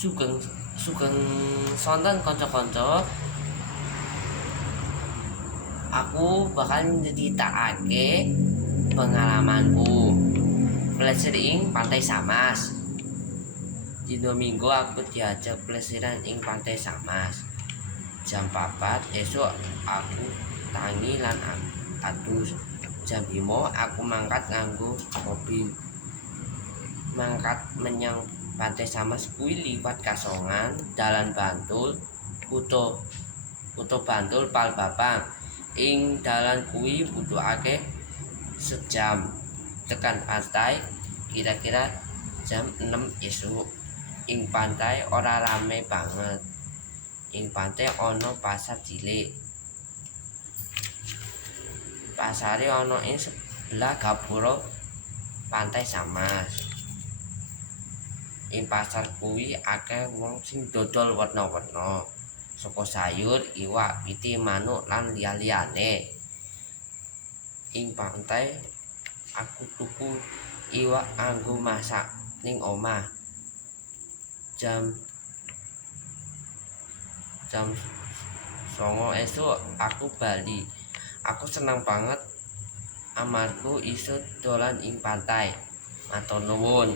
sugeng sugeng sonten kanca-kanca. Aku bakal nyeritakake pengalamanku plesir ing Pantai Samas. Dino Minggu aku diajak plesiran ing Pantai Samas. Jam 4 esok aku tangi lan adus. Jam 5 aku mangkat nganggo mobil. Mangkat menyang Pantai Samas kuwi liwat Kasongan, Dalan Bantul, Kuto Bantul, Palbapang. Ing dalan kuwi butuhake sejam. Tekan pantai kira-kira jam 6 esuk. Ing pantai ora rame banget. Ing pantai ana pasar cilik. Pasare ana ing sebelah gapura Pantai Samas. Ing pasar kuwi akeh wong sing dodol werna-werna. Saka sayur, iwak, piti, manuk lan liya-liyane. Ing pantai aku tuku iwak anggo masak ning omah. Jam 09.00 esuk aku bali. Aku senang banget amarga iso dolan ing pantai. Matur nuwun.